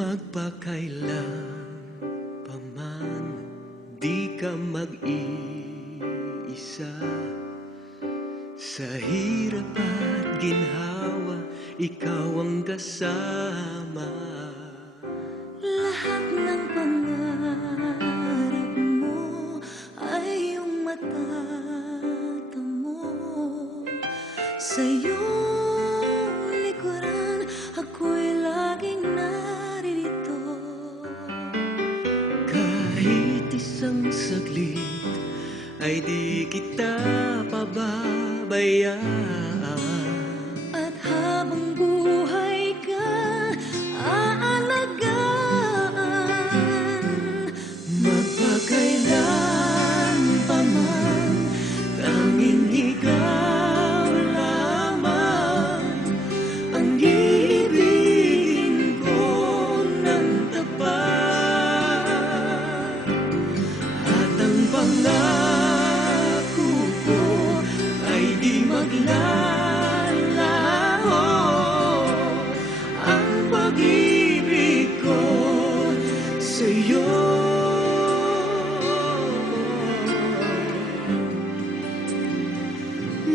Magpakailan pa man di ka mag-iisa. Sa hirap at ginhawa, ikaw ang kasama. Lahat ng pangarap mo ay iyong matatamo. Sa iyong likuran, ako'y laging naririto. Kahit isang saglit ay di kita pababayaan. At habang buhay ka, aalagaan. Magpakailan pa man, tanging ikaw lamang ang iibigin ko ng tapat. At ang pangako ko ay di maglalaho. Ang pag-ibig ko sa'yo.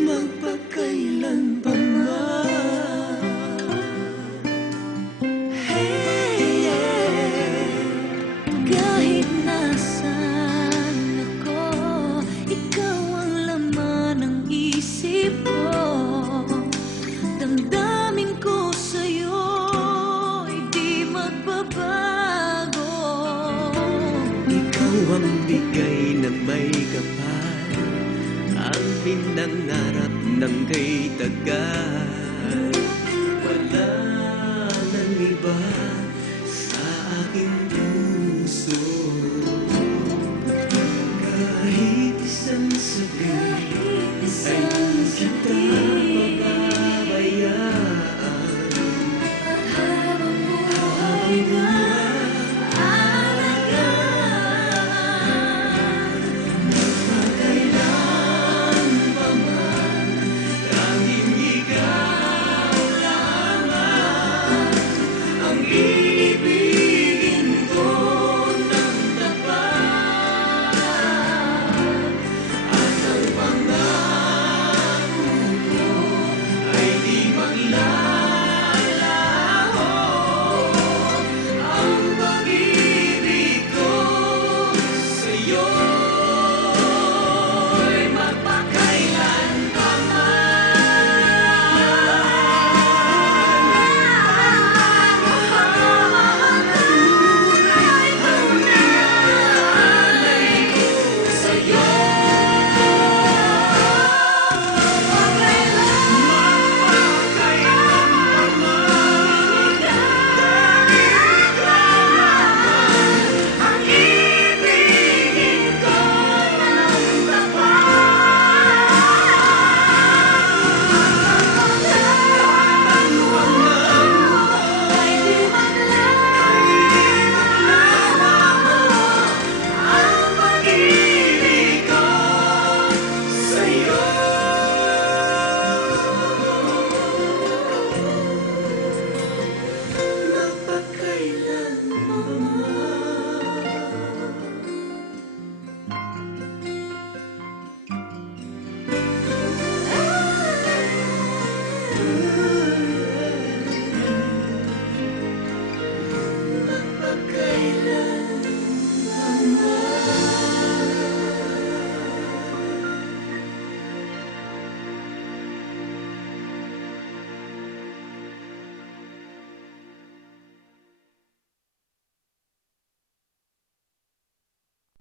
Magpakailan pa man. Hey, yeah. Kahit nasaan ako, ikaw ang laman ng isip ko. Damdamin ko sa'yo'y di magbabago. Ikaw ang bigay ng may kapal, ang pinangarap ng kay tagal. Wala nang iba sa aking puso, kahit isang sabi